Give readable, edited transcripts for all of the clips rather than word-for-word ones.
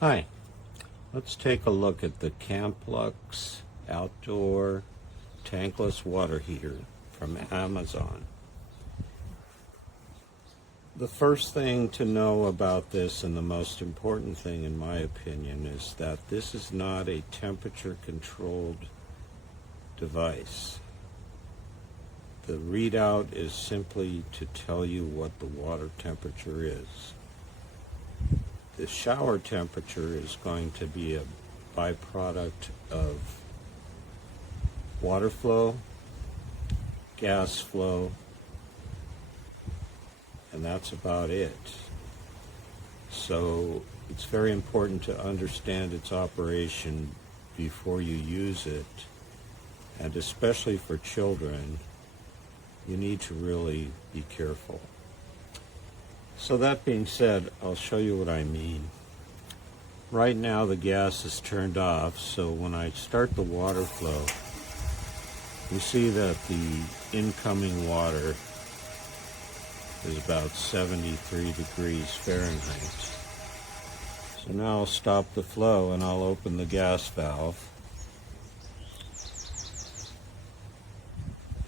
Hi, let's take a look at the CAMPLUX outdoor tankless water heater from Amazon. The first thing to know about this, and the most important thing in my opinion, is that this is not a temperature controlled device. The readout is simply to tell you what the water temperature is. The shower temperature is going to be a byproduct of water flow, gas flow, and that's about it. So it's very important to understand its operation before you use it, and especially for children, you need to really be careful. So that being said, I'll show you what I mean. Right now the gas is turned off, so when I start the water flow, you see that the incoming water is about 73 degrees Fahrenheit. So now I'll stop the flow and I'll open the gas valve.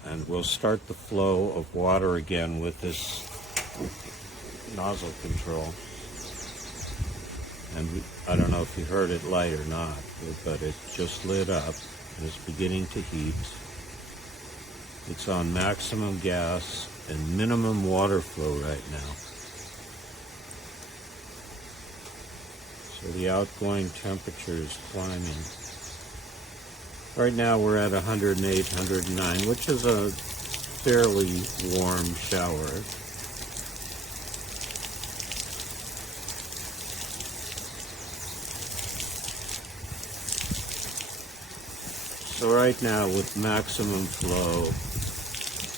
And we'll start the flow of water again with this nozzle control. And I don't know if you heard it light or not, but it just lit up and is beginning to heat. It's on maximum gas and minimum water flow right now. So the outgoing temperature is climbing. Right now we're at 108, 109, which is a fairly warm shower. So right now with maximum flow,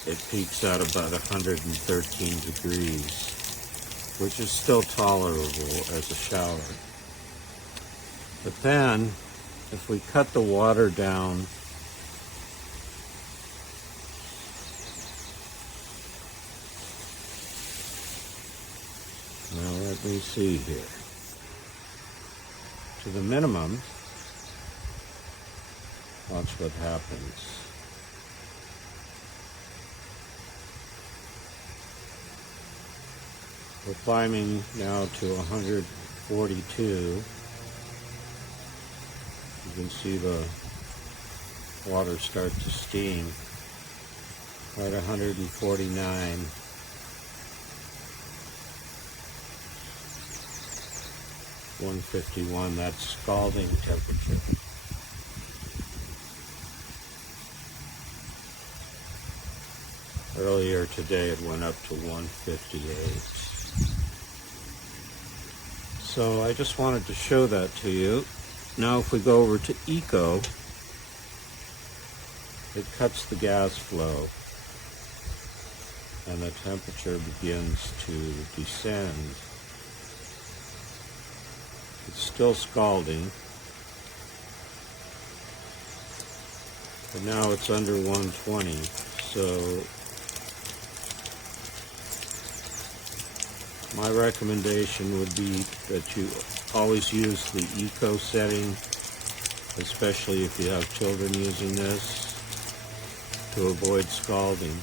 it peaks out about 113 degrees, which is still tolerable as a shower. But then, if we cut the water down now let me see here, to the minimum, watch what happens. We're climbing now to 142. You can see the water start to steam. We're at 149. 151, that's scalding temperature. Earlier today it went up to 158. So I just wanted to show that to you. Now if we go over to Eco, it cuts the gas flow and the temperature begins to descend. It's still scalding, but now it's under 120. So my recommendation would be that you always use the Eco setting, especially if you have children using this, to avoid scalding.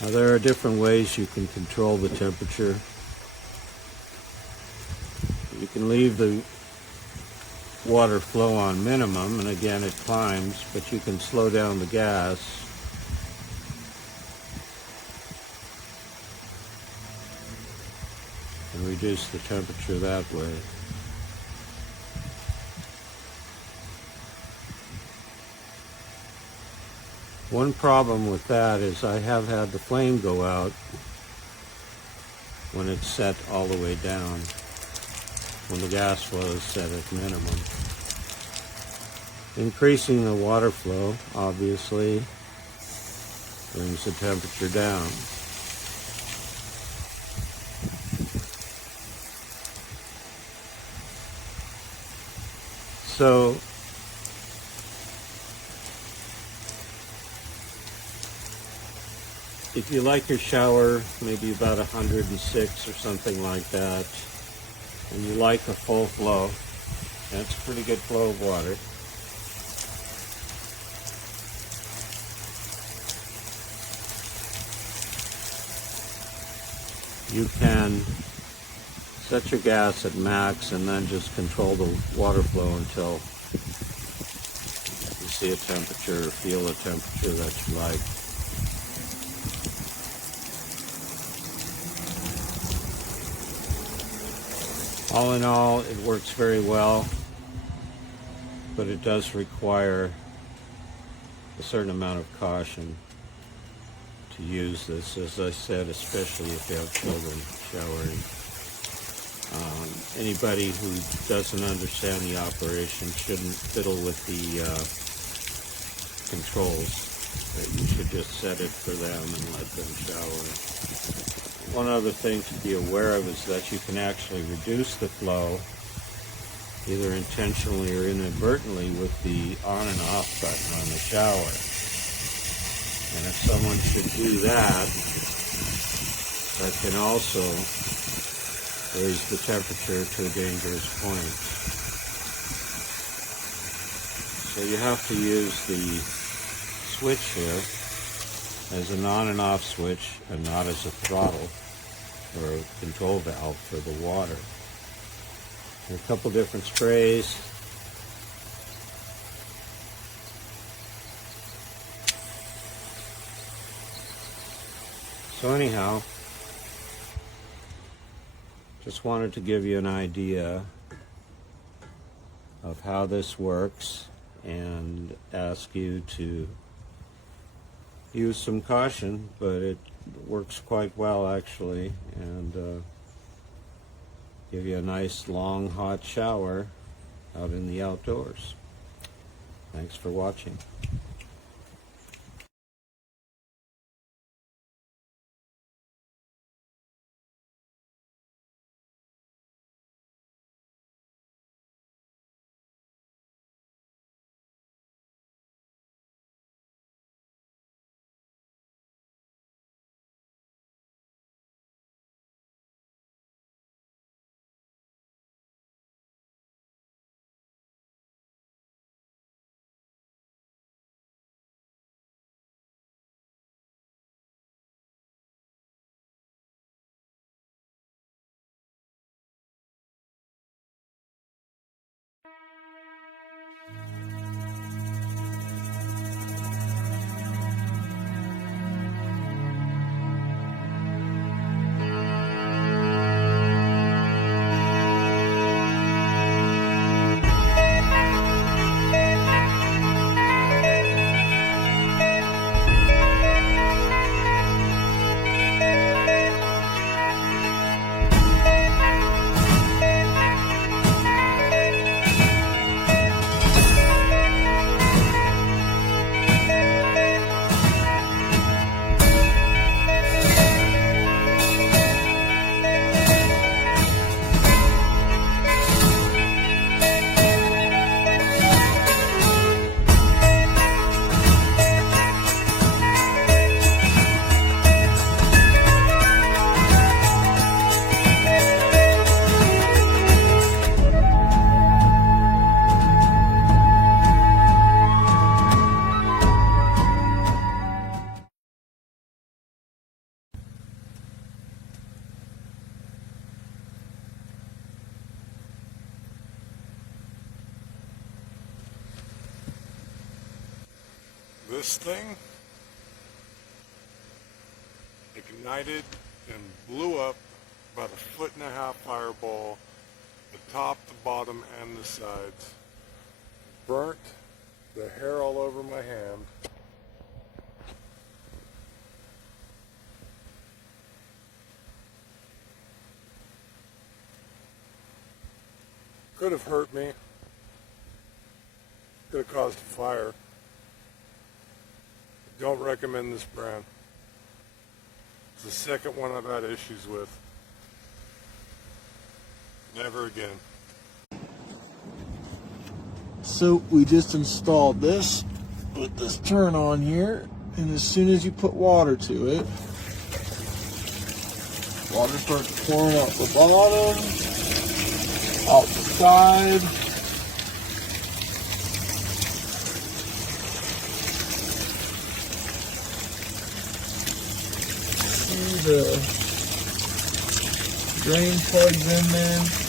Now there are different ways you can control the temperature. You can leave the water flow on minimum, and again it climbs, but you can slow down the gas. And reduce the temperature that way. One problem with that is I have had the flame go out when it's set all the way down, when the gas flow is set at minimum. Increasing the water flow, obviously, brings the temperature down. So if you like your shower maybe about 106 or something like that, and you like a full flow, that's a pretty good flow of water. You can set your gas at max and then just control the water flow until you see a temperature or feel a temperature that you like. All in all, it works very well, but it does require a certain amount of caution to use this, as I said, especially if you have children showering. Anybody who doesn't understand the operation shouldn't fiddle with the controls. You should just set it for them and let them shower. One other thing to be aware of is that you can actually reduce the flow, either intentionally or inadvertently, with the on and off button on the shower. And if someone should do that, that can also raise the temperature to a dangerous point. So you have to use the switch here as an on and off switch and not as a throttle or a control valve for the water. There are a couple different sprays. So anyhow, just wanted to give you an idea of how this works and ask you to use some caution, but it works quite well actually, and give you a nice long hot shower out in the outdoors. Thanks for watching. This thing ignited and blew up about 1.5 foot fireball, the top, the bottom, and the sides. Burnt the hair all over my hand. Could have hurt me. Could have caused a fire. Don't recommend this brand. It's the second one I've had issues with. Never again. So we just installed this with this turn on here, And as soon as you put water to it, water starts pouring out the bottom, out the side. See the drain plugs in there.